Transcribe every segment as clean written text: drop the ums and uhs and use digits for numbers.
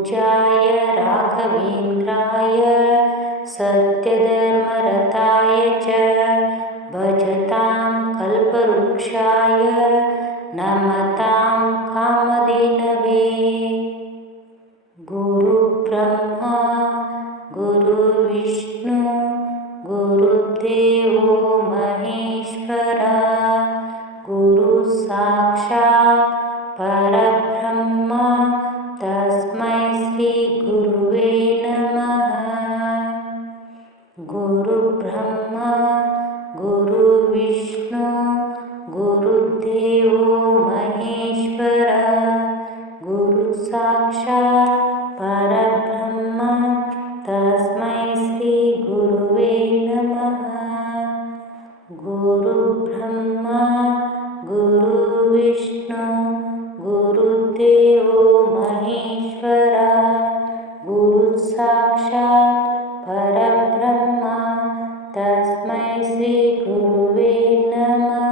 पूज्याय राघवेन्द्राय सत्यधर्मरताय च भजतां कल्पवृक्षाय नमतां कामधेनवे। गुरुब्रह्मा गुरुर्विष्णु गुरुदेवो महेश्वरा गुरुसाक्षात् परब्रह्म तस्मै श्रीगुरुवे नमः। गुरुब्रह्मा गुरुर्विष्णु गुरुदेवो महेश्वरा गुरुसाक्षात् परब्रह्म तस्मै श्रीगुरुवे नमः। गुरुब्रह्मा गुरुर्विष्णु गुरुदेवो महेश्वरा गुरुसाक्षात् परब्रह्म तस्मै श्रीगुरुवे नमः।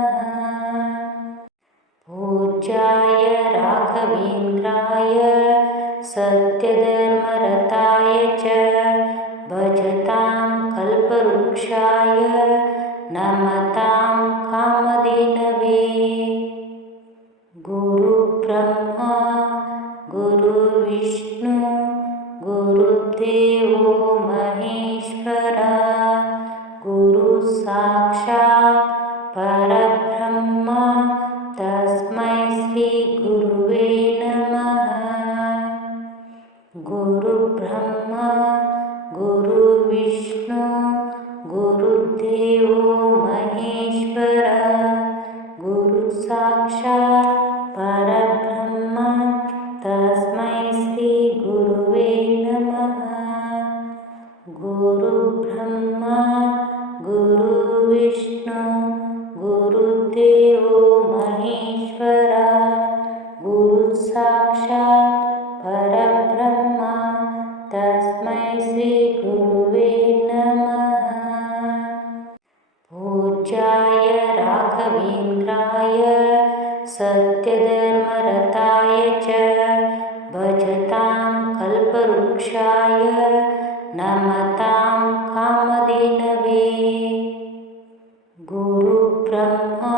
पूज्याय राघवेन्द्राय सत्यधर्मरताय च भजतां कल्पवृक्षाय नमतां कामधेनवे। गुरुब्रह्मा गुरुर्विष्णु गुरुदेवो महेश्वरा गुरुसाक्षात् परब्रह्म तस्मै श्रीगुरुवे नमः। गुरुब्रह्मा गुरुर्विष्णु गुरुदेवो महेश्वरा गुरुसाक्षात् परब्रह्म तस्मै श्रीगुरुवे नमः। गुरुब्रह्मा गुरुर्विष्णु गुरुदेवो महेश्वरा गुरुसाक्षात् परब्रह्म तस्मै श्रीगुरुवे नमः। पूज्याय राघवेन्द्राय सत्यधर्मरताय च भजतां कल्पवृक्षाय नमतां कामधेनवे। गुरुब्रह्मा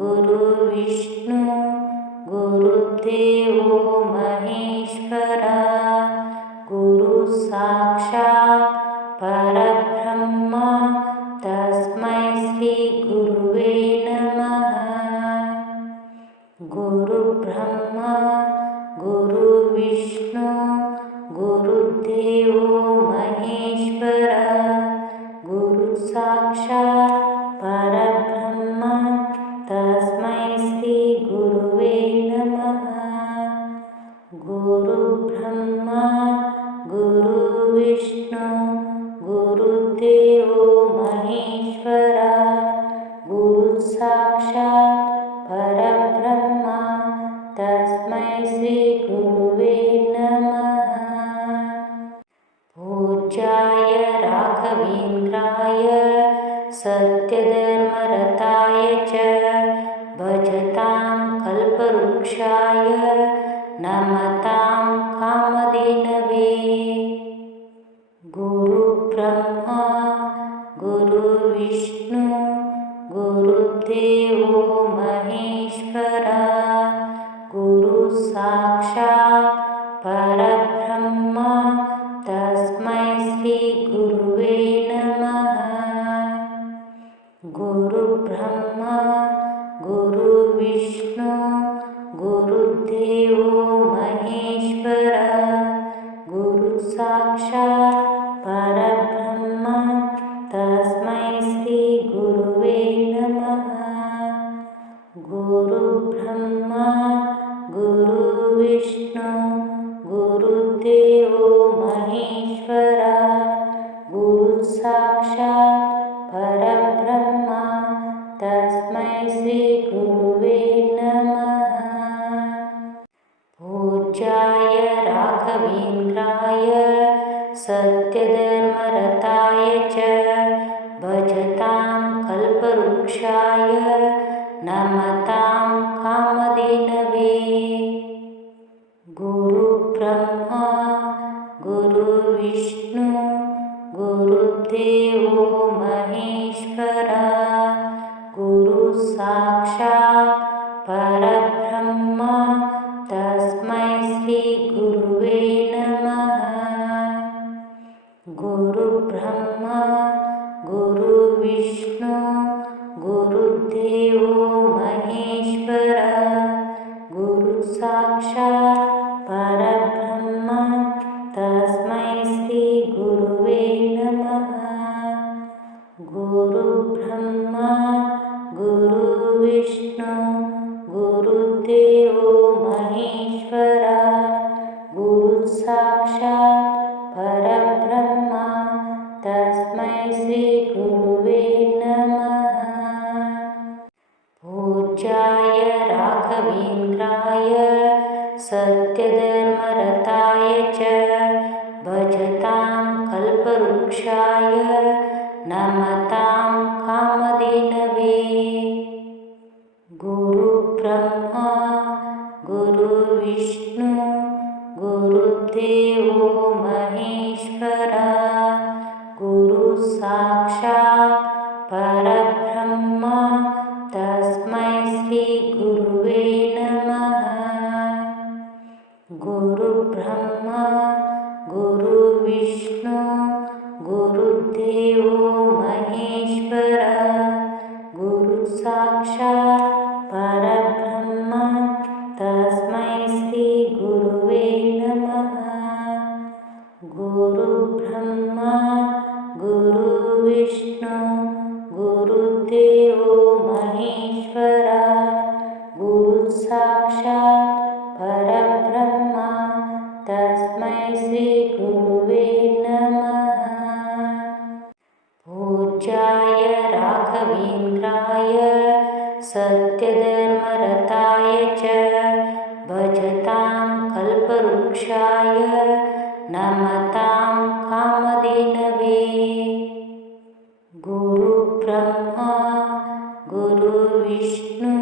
गुरुर्विष्णु गुरुदेवो महेश्वरा गुरुसाक्षात् परब्रह्म तस्मै श्रीगुरुवे नमः। गुरुब्रह्मा गुरुर्विष्णु गुरुदेवो महेश्वरा गुरुसाक्षात् परब्रह्म तस्मै श्रीगुरुवे नमः। गुरुब्रह्मा गुरुर्विष्णु गुरुदेवो महेश्वरा गुरुसाक्षात् परब्रह्म तस्मै श्रीगुरुवे नमः। पूज्याय राघवेन्द्राय सत्यधर्मरताय च भजतां कल्पवृक्षाय नमतां कामधेनवे। गुरुब्रह्मा गुरुर्विष्णु गुरुदेवो महेश्वरा गुरुसाक्षात् परब्रह्म तस्मै श्रीगुरुवे नमः। गुरुब्रह्मा गुरुर्विष्णु गुरुदेवो महेश्वरा गुरुसाक्षात् परब्रह्म तस्मै श्रीगुरुवे नमः। गुरुब्रह्मा गुरुर्विष्णु गुरुदेवो महेश्वरा गुरुसाक्षात् परब्रह्म तस्मै श्रीगुरुवे नमः। पूज्याय राघवेन्द्राय सत्यधर्मरताय च भजतां कल्पवृक्षाय नमतां कामधेनवे। गुरुब्रह्मा ಬ್ರಹ್ಮ ಗುರು ವಿಷ್ಣು ಗುರುದೇವೋ ಮಹೇಶ್ವರ ಗುರು ಸಾಕ್ಷಾತ್ ಪರಬ್ರಹ್ಮ ತಸ್ಮೈ ಶ್ರೀ ಗುರುವೇ ನಮಃ. ಗುರು ಬ್ರಹ್ಮ ಗುರು ವಿಷ್ಣು ಗುರುದೇವೋ ಮಹೇಶ್ವರ ಗುರು ಸಾಕ್ಷಾತ್ ಪರಬ್ರಹ್ಮ ತಸ್ಮೈ ಶ್ರೀ ಗುರುವೇ ನಮಃ. ಗುರು ಬ್ರಹ್ಮ ಗುರು ವಿಷ್ಣು ಗುರುದೇವೋ ಮಹೇಶ್ವರ ಗುರು ಸಾಕ್ಷಾತ್ ಪರಬ್ರಹ್ಮ ತಸ್ಮೈ ಶ್ರೀ ಗುರುವೇ ನಮಃ. ಪೂಜ್ಯಾಯ ರಾಘವೇಂದ್ರಾಯ ಸತ್ಯಧರ್ಮರತಾಯ ಚ ಭಜತಾಂ ಕಲ್ಪವೃಕ್ಷಾಯ ನಮತಾಂ ಕಾಮಧೇನವೇ. ಗುರು ಬ್ರಹ್ಮ ಗುರು ವಿಷ್ಣು ಗುರುದೇವೋ ಮಹೇಶ್ವರ ಗುರು ಸಾಕ್ಷಾತ್ ಪರಬ್ರಹ್ಮ ತಸ್ಮೈ ಶ್ರೀ ಗುರುವೇ ನಮಃ. ಗುರು ಬ್ರಹ್ಮ ಗುರು ವಿಷ್ಣು ಗುರುದೇವೋ ಮಹೇಶ್ವರ ಗುರು ಸಾಕ್ಷಾತ್ ಪರಬ್ರಹ್ಮ ತಸ್ಮೈ ಶ್ರೀ ಗುರುವೇ ನಮಃ. ಗುರು ಬ್ರಹ್ಮ ಗುರು ವಿಷ್ಣು ಗುರುದೇವೋ ಮಹೇಶ್ವರ ಗುರು ಸಾಕ್ಷಾತ್ ಪರಬ್ರಹ್ಮ ತಸ್ಮೈ ಶ್ರೀ ಗುರುವೇ ನಮಃ. ಪೂಜ್ಯಾಯ ರಾಘವೇಂದ್ರಾಯ ಸತ್ಯಧರ್ಮರತಾಯ ಚ ಭಜತಾಂ ಕಲ್ಪವೃಕ್ಷಾಯ ನಮತಾಂ ಕಾಮಧೇನವೇ. ಗುರು ಬ್ರಹ್ಮ ಗುರು ವಿಷ್ಣು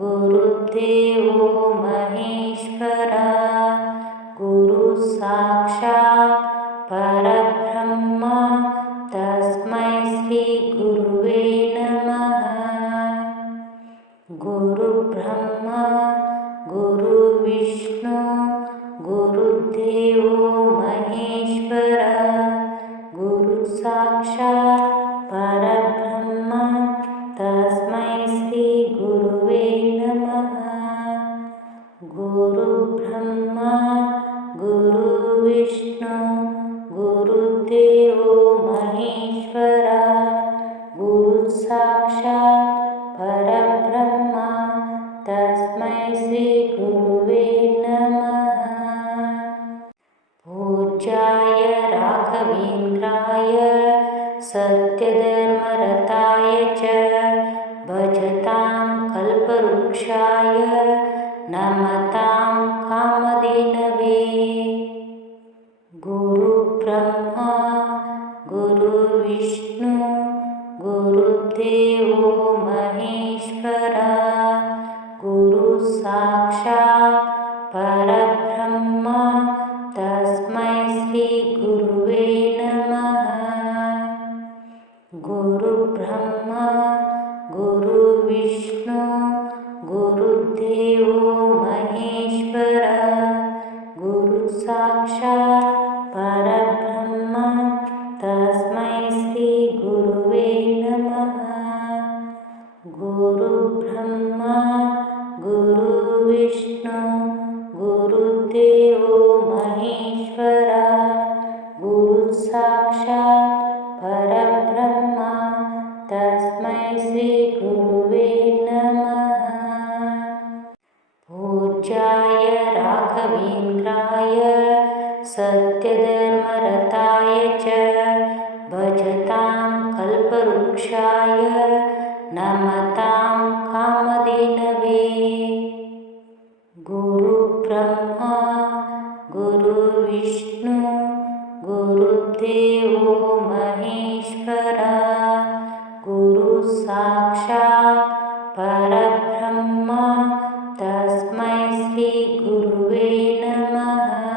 ಗುರುದೇವೋ ಮಹೇಶ್ವರ ಗುರು ಸಾಕ್ಷಾತ್ ಪರಬ್ರಹ್ಮ ತಸ್ಮೈ ಶ್ರೀ ಗುರುವೇ ನಮಃ. ಗುರು ಬ್ರಹ್ಮ ಗುರು ವಿಷ್ಣು ಗುರುದೇವೋ ಮಹೇಶ್ವರ ಗುರು ಸಾಕ್ಷಾತ್ ಪರಬ್ರಹ್ಮ ತಸ್ಮೈ ಶ್ರೀ ಗುರುವೇ ನಮಃ. ಗುರು ಬ್ರಹ್ಮ ಗುರು ವಿಷ್ಣು ಗುರುದೇವೋ ಮಹೇಶ್ವರ ಗುರು ಸಾಕ್ಷಾತ್ ಪರಬ್ರಹ್ಮ ತಸ್ಮೈ ಶ್ರೀ ಗುರುವೇ ನಮಃ. ಪೂಜ್ಯಾಯ ರಾಘವೇಂದ್ರಾಯ ಸತ್ಯಧರ್ಮರತಾಯ ಚ ಭಜತಾಂ ಕಲ್ಪವೃಕ್ಷಾಯ ನಮತಾಂ ಕಾಮಧೇನವೇ. ಗುರು ಬ್ರಹ್ಮ ಗುರು ವಿಷ್ಣು ಗುರುದೇವೋ ಮಹೇಶ್ವರ ಗುರು ಸಾಕ್ಷಾತ್ ಪರಬ್ರಹ್ಮ ತಸ್ಮೈ ಶ್ರೀ ಗುರುವೇ ನಮಃ. ಗುರು ಬ್ರಹ್ಮ ಗುರು ವಿಷ್ಣು ಗುರುದೇವೋ ಮಹೇಶ್ವರ ಗುರು ಸಾಕ್ಷಾತ್ ಪರಬ್ರಹ್ಮ ತಸ್ಮೈ ಶ್ರೀ ಗುರುವೇ ನಮಃ. ಗುರು ಬ್ರಹ್ಮ ಗುರು ವಿಷ್ಣು ಗುರುದೇವೋ ಮಹೇಶ್ವರ ಗುರು ಸಾಕ್ಷಾತ್ ಪರಬ್ರಹ್ಮ ತಸ್ಮೈ ಶ್ರೀ ಗುರುವೇ ನಮಃ. ಪೂಜ್ಯಾಯ ರಾಘವೇಂದ್ರಾಯ ಸತ್ಯಧರ್ಮರತಾಯ ಚ ಭಜತಾಂ ಕಲ್ಪವೃಕ್ಷಾಯ ನಮತಾಂ ಕಾಮಧೇನವೇ. ಗುರು ಬ್ರಹ್ಮ ಗುರು ವಿಷ್ಣು ಗುರುದೇವೋ ಮಹೇಶ್ವರ ಗುರು ಸಾಕ್ಷಾತ್ ಪರಬ್ರಹ್ಮ ತಸ್ಮೈ ಶ್ರೀ ಗುರುವೇ ನಮಃ.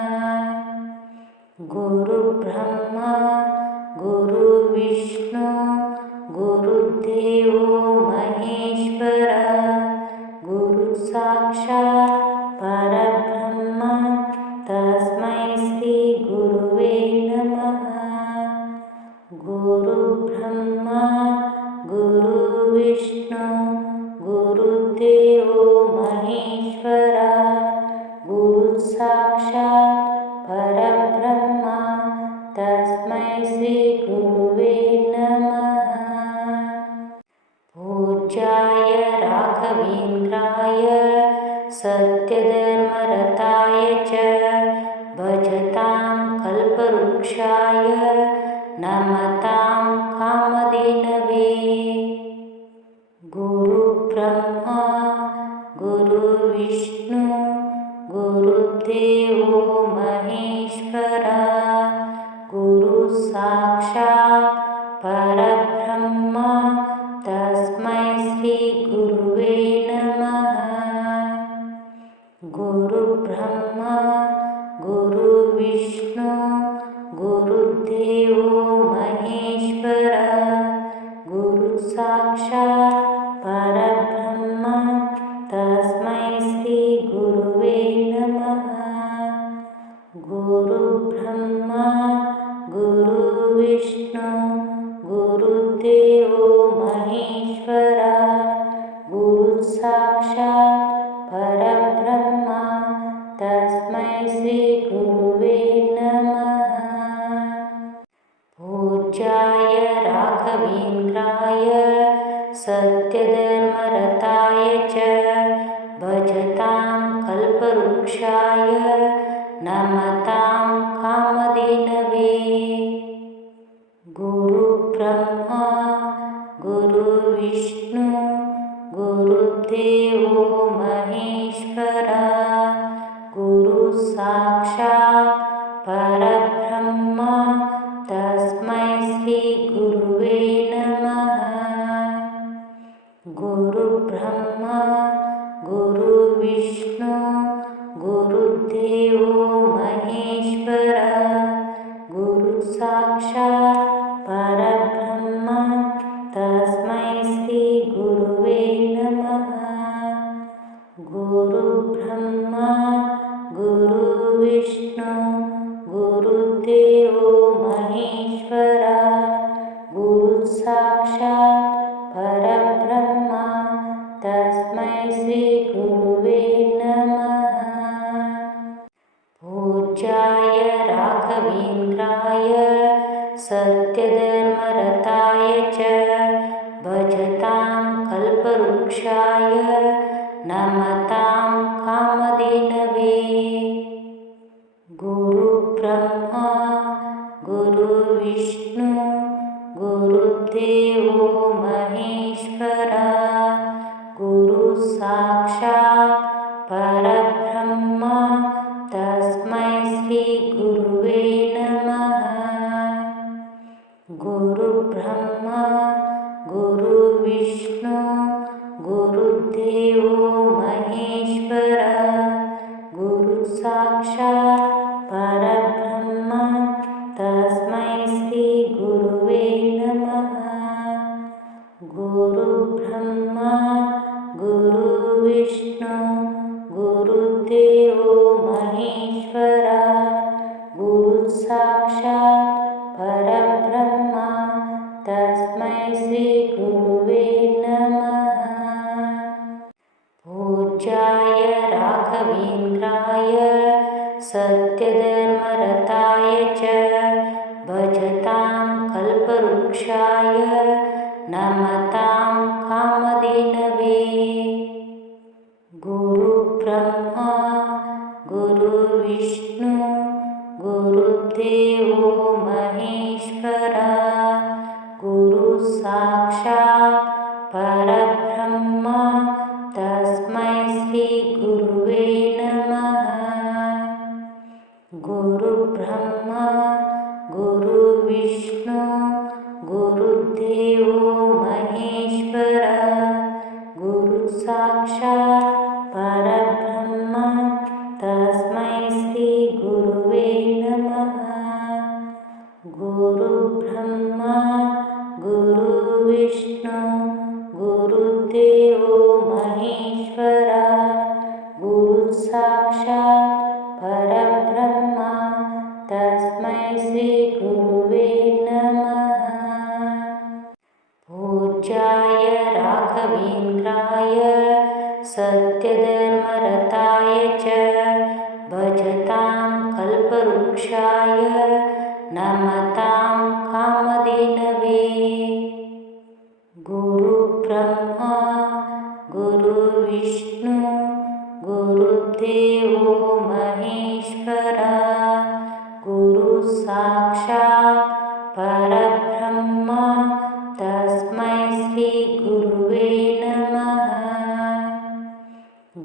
साक्षात् परब्रह्म तस्मै श्रीगुरुवे नमः। पूज्याय राघवेन्द्राय सत्यधर्मरताय च भजतां कल्पवृक्षाय नमतां कामधेनवे। गुरुब्रह्मा गुरुर्विष्णु गुरुदेवो महेश्वरा गुरुसाक्षात् परब्रह्म तस्मै श्रीगुरुवे नमः। गुरुब्रह्मा गुरुर्विष्णु गुरुदेवो महेश्वरा गुरुसाक्षात् परब्रह्म तस्मै श्रीगुरुवे नमः। गुरुब्रह्मा गुरुर्विष्णु गुरुदेवो महेश्वरा गुरुसाक्षात् परब्रह्म तस्मै श्रीगुरुवे नमः। पूज्याय राघवेन्द्राय सत्यधर्मरताय च भजतां कल्पवृक्षाय नमतां कामधेनवे। गुरुब्रह्मा गुरुर्विष्णु गुरुदेवो महेश्वरा गुरुसाक्षात् परब्रह्म तस्मै श्रीगुरुवे नमः। गुरुब्रह्मा गुरुर्विष्णु गुरुदेवो महेश्वरा गुरुसाक्षात् परब्रह्म तस्मै श्रीगुरुवे नमः। गुरुब्रह्मा गुरुर्विष्णु गुरुदेवो महेश्वरा गुरुसाक्षात् परब्रह्म तस्मै श्रीगुरुवे नमः। पूज्याय राघवेन्द्राय सत्यधर्मरताय च भजतां कल्पवृक्षाय नमतां कामधेनवे। गुरुब्रह्मा गुरुर्विष्णु गुरुदेवो महेश्वरा गुरुसाक्षात् परब्रह्म तस्मै श्रीगुरुवे नमः। गुरुब्रह्मा गुरुर्विष्णु गुरुदेवो महेश्वरा गुरुसाक्षात् परब्रह्म तस्मै श्रीगुरुवे नमः। गुरुब्रह्मा गुरुर्विष्णु गुरुदेवो महेश्वरा गुरुसाक्षात् परब्रह्म तस्मै श्रीगुरुवे नमः। पूज्याय राघवेन्द्राय सत्यधर्मरताय च भजतां कल्पवृक्षाय नमतां कामधेनवे। गुरुब्रह्मा गुरुर्विष्णु गुरुदेवो महेश्वरा गुरुसाक्षात् परब्रह्म तस्मै श्रीगुरुवे नमः। गुरुब्रह्मा गुरुर्विष्णु गुरुदेवो महेश्वरा गुरुसाक्षात् परब्रह्म तस्मै श्रीगुरुवे नमः। गुरुब्रह्मा गुरुर्विष्णु गुरुदेवो महेश्वरा गुरुसाक्षात् परब्रह्म तस्मै श्रीगुरुवे नमः। भजतां कल्पवृक्षाय नमतां कामधेनवे। गुरुब्रह्मा गुरुर्विष्णु गुरुर्देवो महेश्वरा गुरुसाक्षात् परब्रह्म तस्मै श्रीगुरुवे नमः।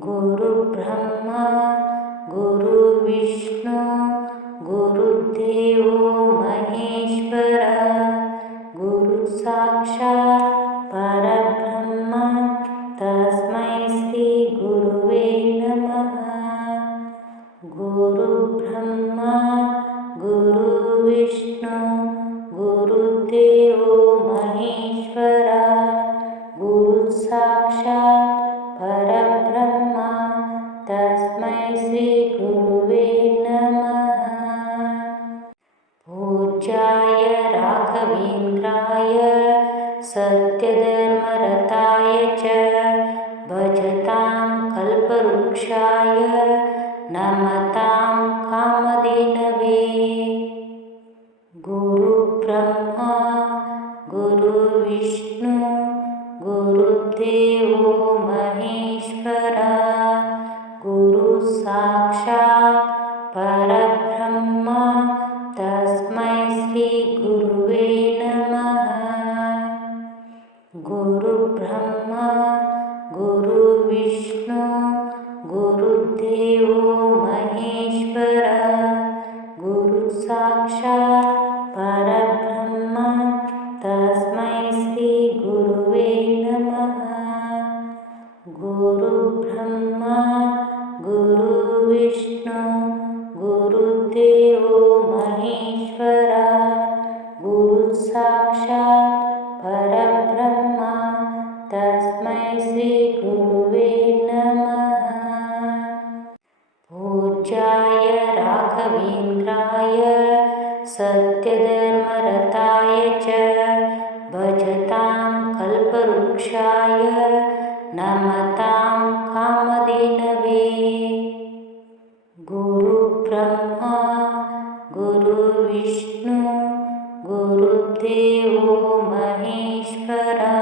गुरुब्रह्मा गुरुर्विष्णु गुरुर्देवो महेश्वरा गुरुसाक्षात् परब्रह्म तस्मै श्रीगुरुवे नमः। गुरुब्रह्मा गुरुर्विष्णु गुरुर्देवो महेश्वरा गुरुसाक्षात् परब्रह्म तस्मै श्रीगुरुवे नमः। पूज्याय राघवेन्द्राय सत्यधर्मरताय च भजतां कल्पवृक्षाय नमतां कामधेनवे। गुरुब्रह्मा गुरुर्विष्णु गुरुर्देवो महेश्वरा गुरुसाक्षात् परब्रह्म तस्मै श्रीगुरुवे नमः। गुरुब्रह्मा गुरुर्विष्णु गुरुर्देवो महेश्वरा गुरुसाक्षात् परब्रह्म तस्मै श्रीगुरुवे नमः। गुरुब्रह्मा गुरुर्विष्णु गुरुर्देवो महेश्वरा गुरुसाक्षात् परब्रह्म तस्मै श्रीगुरुवे नमः। पूज्याय राघवेन्द्राय सत्यधर्मरताय च भजतां कल्पवृक्षाय नमतां कामधेनवे। गुरुब्रह्मा गुरुर्विष्णु गुरुर्देवो महेश्वरा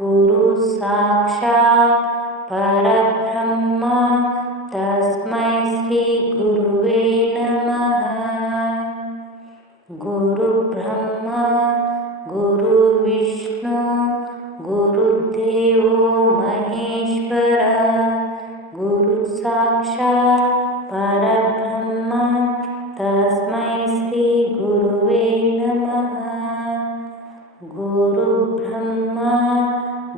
गुरुसाक्षात् परब्रह्म तस्मै श्रीगुरुवे नमः। गुरुब्रह्मा गुरुर्विष्णु गुरुर्देवो महेश्वरा गुरुसाक्षात् परब्रह्म तस्मै श्रीगुरुवे नमः। गुरुब्रह्मा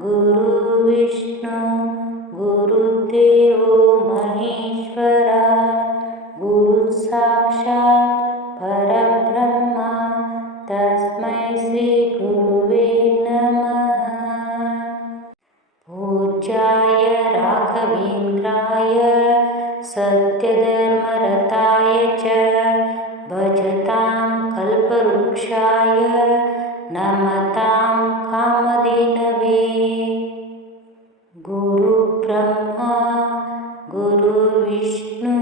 गुरुर्विष्णु गुरुर्देवो महेश्वरा गुरुसाक्षात् परब्रह्म तस्मै श्रीगुरुवे नमः। पूज्याय राघवेन्द्राय सत्यधर्मरताय च भजतां कल्पवृक्षाय नमतां कामधेनवे। गुरुब्रह्मा गुरुर्विष्णु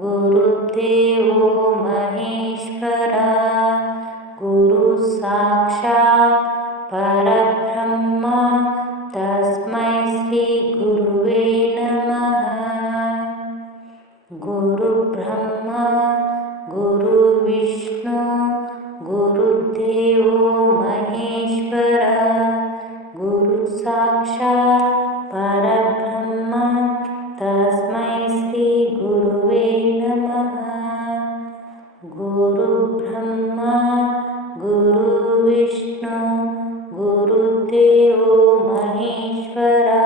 गुरुर्देवो महेश्वरा गुरुसाक्षात् परब्रह्म तस्मै श्रीगुरुवे नमः। गुरुब्रह्मा गुरुर्विष्णु गुरुर्देवो महेश्वरा गुरुसाक्षात् परब्रह्म तस्मै श्रीगुरुवे नमः। गुरुब्रह्मा गुरुर्विष्णु गुरुर्देवो महेश्वरा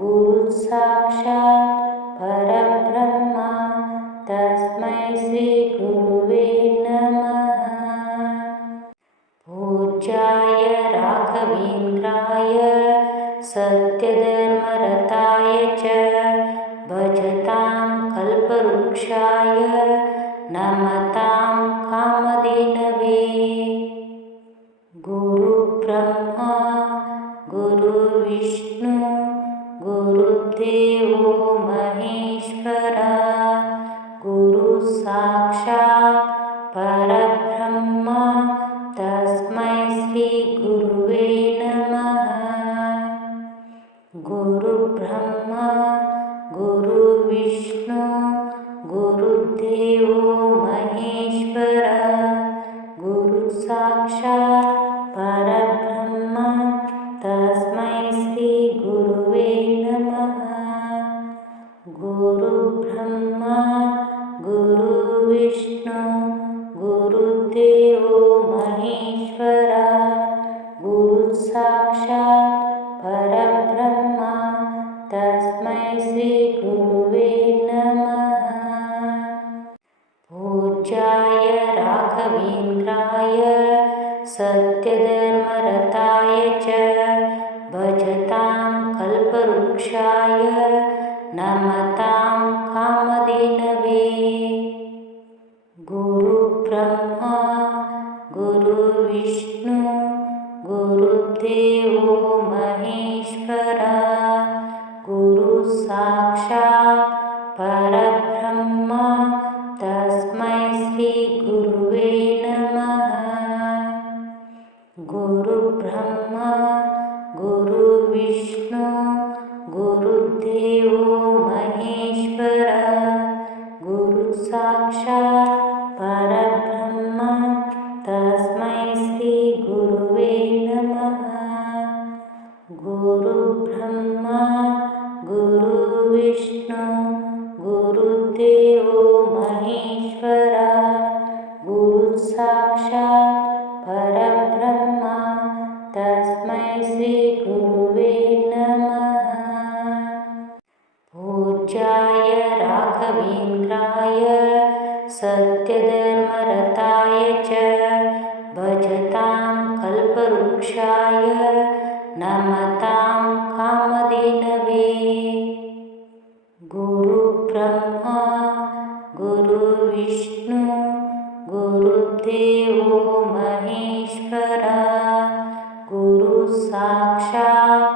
गुरुसाक्षात् परब्रह्म तस्मै श्रीगुरुवे नमः। पूज्याय राघवेन्द्राय सत्यधर्मरताय च भजतां कल्पवृक्षाय नमतां कामधेनवे। गुरुब्रह्मा गुरुर्विष्णु गुरुर्देवो महेश्वरा ಸಾಕ್ಷಾತ್ ಪರಬ್ರಹ್ಮ ತಸ್ಮೈ ಶ್ರೀ ಗುರುವೇ ನಮಃ. ಗುರು ಬ್ರಹ್ಮ ಗುರು ವಿಷ್ಣು ಗುರುದೇವೋ ಮಹೇಶ್ವರ ಗುರು ಸಾಕ್ಷಾತ್ ಪರಬ್ರಹ್ಮ ತಸ್ಮೈ ಶ್ರೀ ಗುರುವೇ ನಮಃ. ಗುರು ಬ್ರಹ್ಮ ಗುರು ವಿಷ್ಣು ಗುರುದೇವೋ ಮಹೇಶ್ವರ ಗುರು ಸಾಕ್ಷಾತ್ ಪರಬ್ರಹ್ಮ ತಸ್ಮೈ ಶ್ರೀ ಗುರುವೇ ನಮಃ. ಪೂಜ್ಯಾಯ ರಾಘವೇಂದ್ರಾಯ ಸತ್ಯಧರ್ಮರತಾಯ ಚ ಭಜತಾಂ ಕಲ್ಪವೃಕ್ಷಾಯ ನಮತಾಂ ಕಾಮಧೇನವೇ. ಗುರು ಬ್ರಹ್ಮ ಗುರು ವಿಷ್ಣು ಗುರುದೇವೋ ಮಹೇಶ್ವರ ಗುರು ಸಾಕ್ಷಾತ್ ಪರಬ್ರಹ್ಮ ತಸ್ಮೈ ಶ್ರೀ ಗುರುವೇ ನಮಃ. ಗುರು ಬ್ರಹ್ಮ ಗುರು ವಿಷ್ಣು ಗುರುದೇವೋ ಮಹೇಶ್ವರ ಗುರು ಸಾಕ್ಷಾತ್ ಪರಬ್ರಹ್ಮ ತಸ್ಮೈ ಶ್ರೀ ಗುರುವೇ ನಮಃ. ಗುರು ಬ್ರಹ್ಮ ಗುರು ವಿಷ್ಣು ಗುರುದೇವೋ ಮಹೇಶ್ವರ ಗುರು ಸಾಕ್ಷಾತ್ ಪರಬ್ರಹ್ಮ ತಸ್ಮೈ ಶ್ರೀ ಗುರುವೇ ನಮಃ. ಪೂಜ್ಯಾಯ ರಾಘವೇಂದ್ರಾಯ ಸತ್ಯಧರ್ಮರತಾಯ ಚ ಭಜತಾಂ ಕಲ್ಪವೃಕ್ಷಾಯ ನಮತಾಂ ಕಾಮಧೇನವೇ. ಗುರು ಬ್ರಹ್ಮ ಗುರು ವಿಷ್ಣು ಗುರುದೇವೋ ಮಹೇಶ್ವರ ಗುರು ಸಾಕ್ಷಾತ್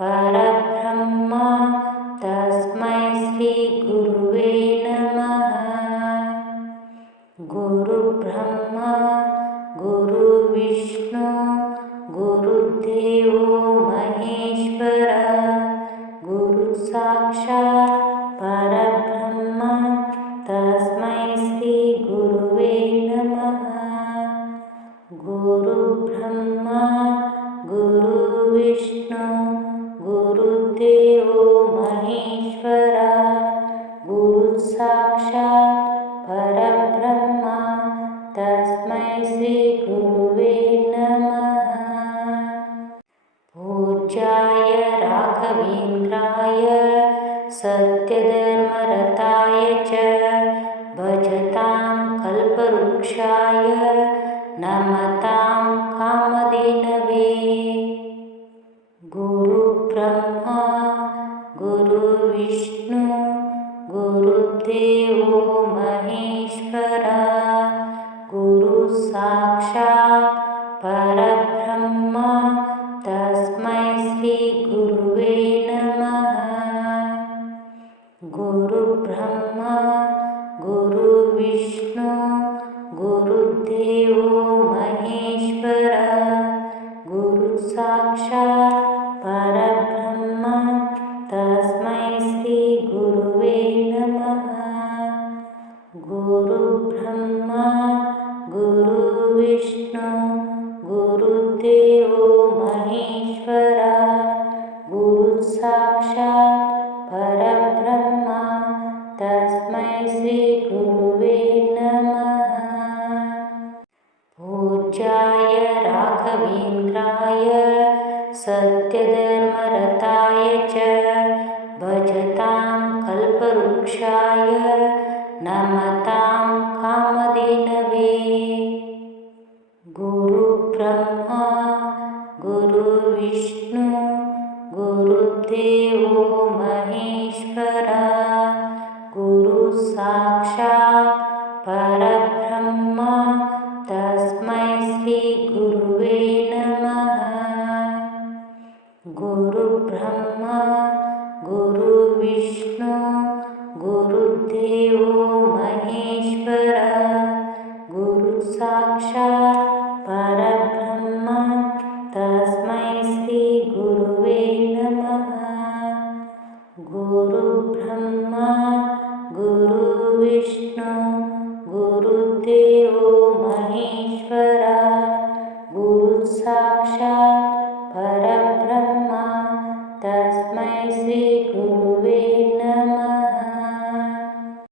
ಪರಬ್ರಹ್ಮ ತಸ್ಮೈ ಶ್ರೀ ಗುರುವೇ ನಮಃ. ಗುರು ಬ್ರಹ್ಮ ಗುರು ವಿಷ್ಣು ಗುರುದೇವೋ ಮಹೇಶ್ವರ ಗುರು ಸಾಕ್ಷಾತ್ ಪರಬ್ರಹ್ಮ ತಸ್ಮೈ ಶ್ರೀ ಗುರುವೇ ನಮಃ. ಗುರು ಬ್ರಹ್ಮ ಗುರು ವಿಷ್ಣು ಗುರುದೇವೋ ಮಹೇಶ್ವರ ಗುರು ಸಾಕ್ಷಾತ್ ಪರಬ್ರಹ್ಮ ತಸ್ಮೈ ಶ್ರೀ ಗುರುವೇ ನಮಃ. ಪೂಜ್ಯಾಯ ರಾಘವೇಂದ್ರಾಯ ಸತ್ಯಧರ್ಮರತಾಯ ಚ ಭಜತಾಂ ಕಲ್ಪವೃಕ್ಷಾಯ ನಮತಾಂ ಕಾಮಧೇನವೇ. ಗುರು ಬ್ರಹ್ಮ ಗುರು ವಿಷ್ಣು ಗುರುದೇವೋ ಮಹೇಶ್ವರ ಗುರು ಸಾಕ್ಷಾತ್ ಪರಬ್ರಹ್ಮ ತಸ್ಮೈ ಶ್ರೀ ಗುರುವೇ ನಮಃ. ಗುರು ಬ್ರಹ್ಮ ಗುರು ವಿಷ್ಣು ಗುರುದೇವೋ ಮಹೇಶ್ವರ ಗುರು ಸಾಕ್ಷಾತ್ ಪರಬ್ರಹ್ಮ ತಸ್ಮೈ ಶ್ರೀ ಗುರುವೇ ನಮಃ. ಗುರು ಬ್ರಹ್ಮ ಗುರು ವಿಷ್ಣು ಗುರುದೇವೋ ಮಹೇಶ್ವರ ಗುರು ಸಾಕ್ಷಾತ್ ಪರಬ್ರಹ್ಮ ತಸ್ಮೈ ಶ್ರೀ ಗುರುವೇ ನಮಃ. ಪೂಜ್ಯಾಯ ರಾಘವೇಂದ್ರಾಯ ಸತ್ಯಧರ್ಮರತಾಯ ಚ ಭಜತಾಂ ಕಲ್ಪವೃಕ್ಷಾಯ ನಮತಾಂ ಕಾಮಧೇನವೇ. ಗುರು ಬ್ರಹ್ಮ ಗುರು ವಿಷ್ಣು ಗುರುದೇವೋ ಮಹೇಶ್ವರ ಗುರು ಸಾಕ್ಷಾತ್ ಪರಬ್ರಹ್ಮ ತಸ್ಮೈ ಶ್ರೀ ಗುರುವೇ ನಮಃ. ಗುರು ಬ್ರಹ್ಮ ಗುರು ವಿಷ್ಣು ಗುರುದೇವೋ ಮಹೇಶ್ವರ गुरुर्विष्णु गुरुदेवो महेश्वरा गुरुः साक्षात्